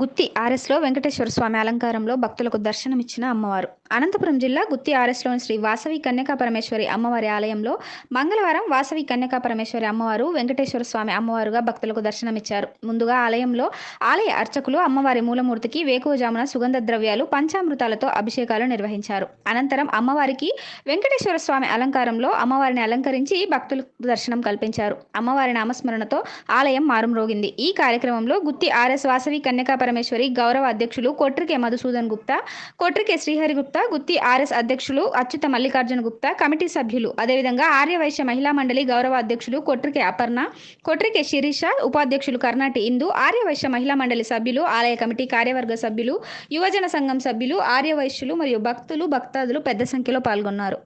గుత్తి ఆర్ఎస్లో వెంకటేశ్వర స్వామి అలంకారంలో భక్తులకు దర్శనమిచ్చిన అమ్మవారు. అనంతపురం జిల్లా గుత్తి ఆర్ఎస్లోని శ్రీ వాసవి కన్యకా పరమేశ్వరి అమ్మవారి ఆలయంలో మంగళవారం వాసవి కన్యకా పరమేశ్వరి అమ్మవారు వెంకటేశ్వర స్వామి అమ్మవారుగా భక్తులకు దర్శనమిచ్చారు. ముందుగా ఆలయంలో ఆలయ అర్చకులు అమ్మవారి మూలమూర్తికి వేకువజామున సుగంధ ద్రవ్యాలు పంచామృతాలతో అభిషేకాలు నిర్వహించారు. అనంతరం అమ్మవారికి వెంకటేశ్వర స్వామి అలంకారంలో అమ్మవారిని అలంకరించి భక్తులకు దర్శనం కల్పించారు. అమ్మవారి నామస్మరణతో ఆలయం మారుమ్రోగింది. ఈ కార్యక్రమంలో గుత్తి ఆర్ఎస్ వాసవి కన్యకా పరమేశ్వరి గౌరవ అధ్యక్షులు కొట్రికే మధుసూదన్ గుప్తా కొట్రికే శ్రీహరి గుప్తా గుత్తి ఆర్ఎస్ అధ్యక్షులు అచ్యుత మల్లికార్జున గుప్తా కమిటీ సభ్యులు. అదేవిధంగా ఆర్యవైశ్య మహిళా మండలి గౌరవ అధ్యక్షులు కొట్రికే అపర్ణ కొట్రికే శిరీష ఉపాధ్యక్షులు కర్ణాటి ఇందు ఆర్యవైశ్య మహిళా మండలి సభ్యులు ఆలయ కమిటీ కార్యవర్గ సభ్యులు యువజన సంఘం సభ్యులు ఆర్యవైశ్యులు మరియు భక్తులు భక్తాదులు పెద్ద సంఖ్యలో పాల్గొన్నారు.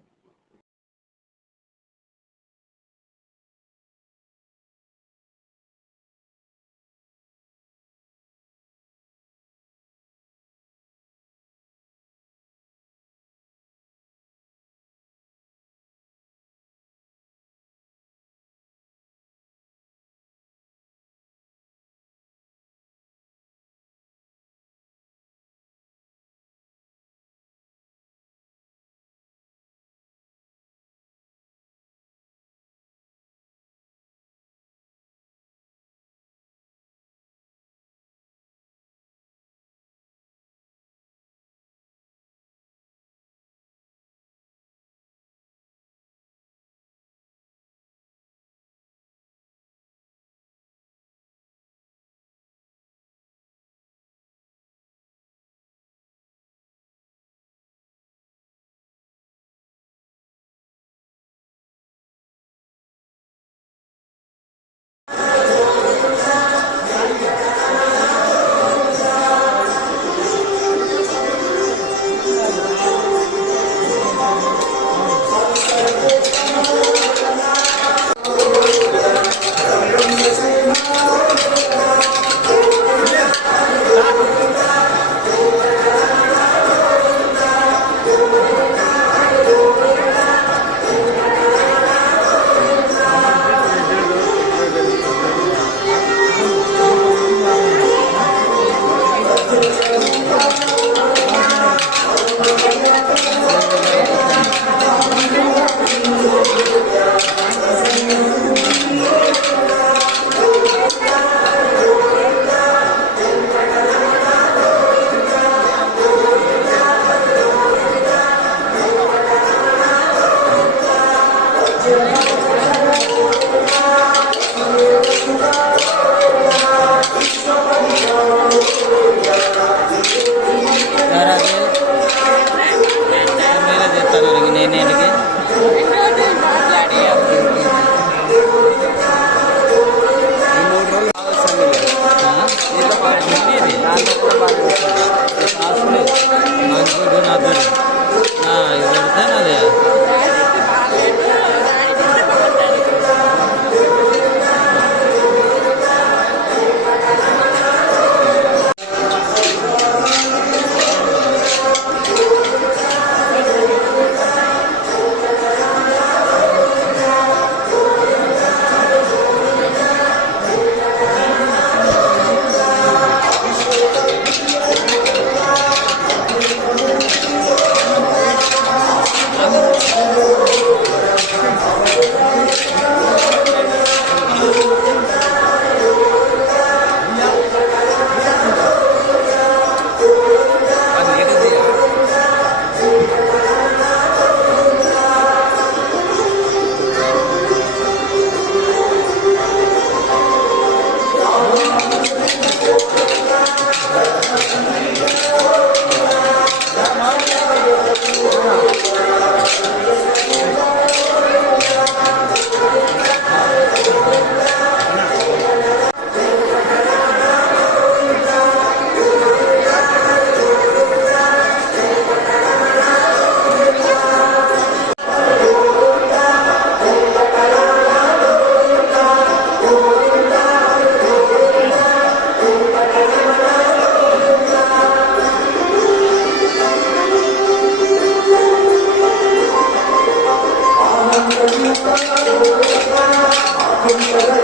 Gracias.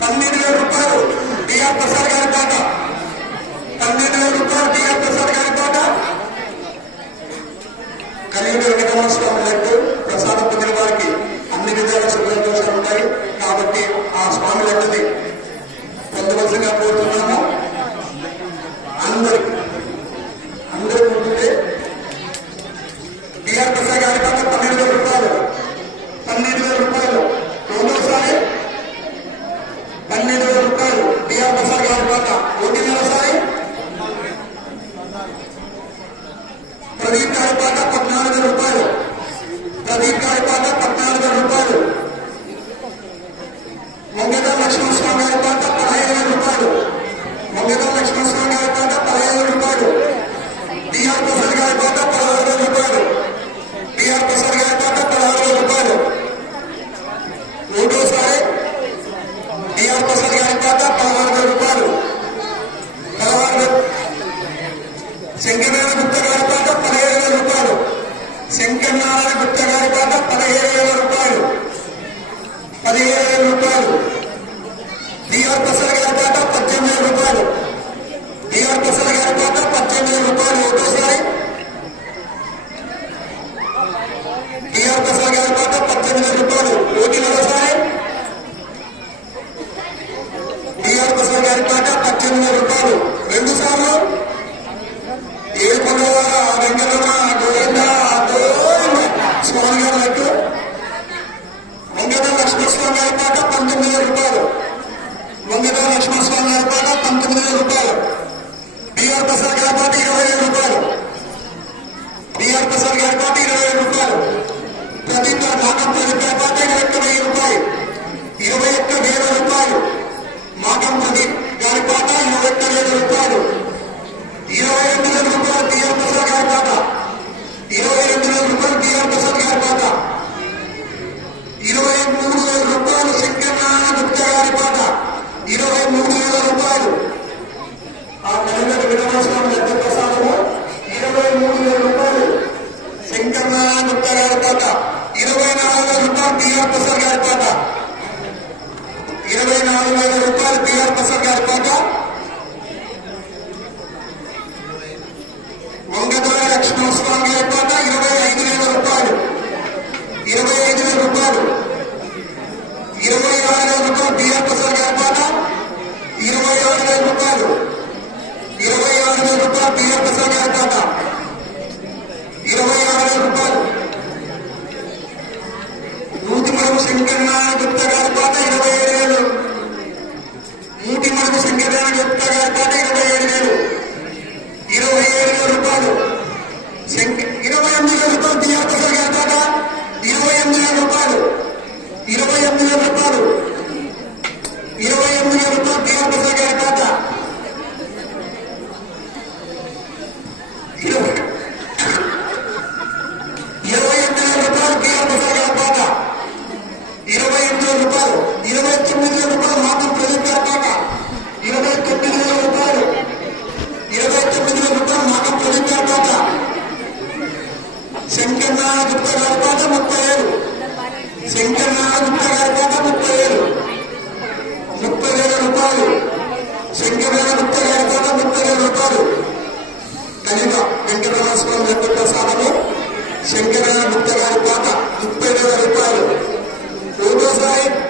పన్నెండు వేల రూపాయలు బిఆర్ ప్రసాద్ గారి కోట పన్నెండు వేల రూపాయలు బిఆర్ ప్రసాద్ గారి కోట కలియుడు వెనకవలసిన అన్ని విధాల శుభ్రంగా కాబట్టి ఆ స్వామి లడ్డుని పొందవలసిందిగా కోరుతున్నాము. అందరికీ Christmas ఐదు రెండు సార్లు శంకరయ్య ముత్య గారి తాత ముప్పై వేల రూపాయలు. ఫోటో సాహిబ్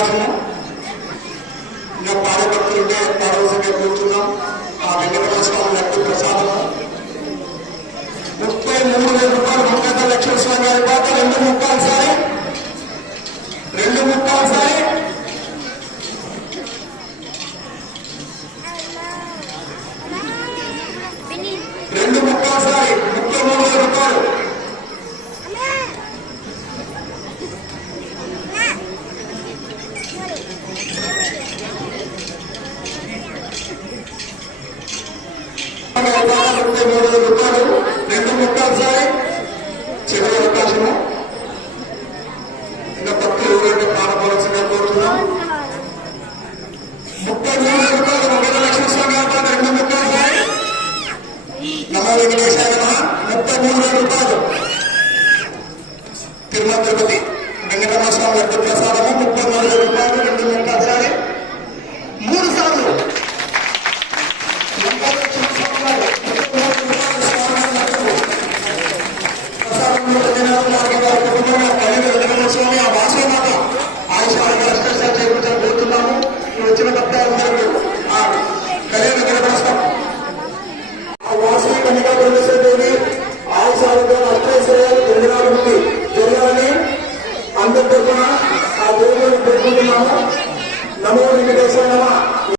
అవకాశము ఇంకా పాడభక్తులుంటే పాడవలసిందే కోరుతున్నాం ఆ వెంకటరమణ స్వామి లడ్డు ప్రసాదము ముప్పై మూడు వేల రూపాయలు వెంకట లక్ష్మణ స్వామి గారి పాట. రెండు ముక్కాలు సారి రెండు ముక్కాలు సారి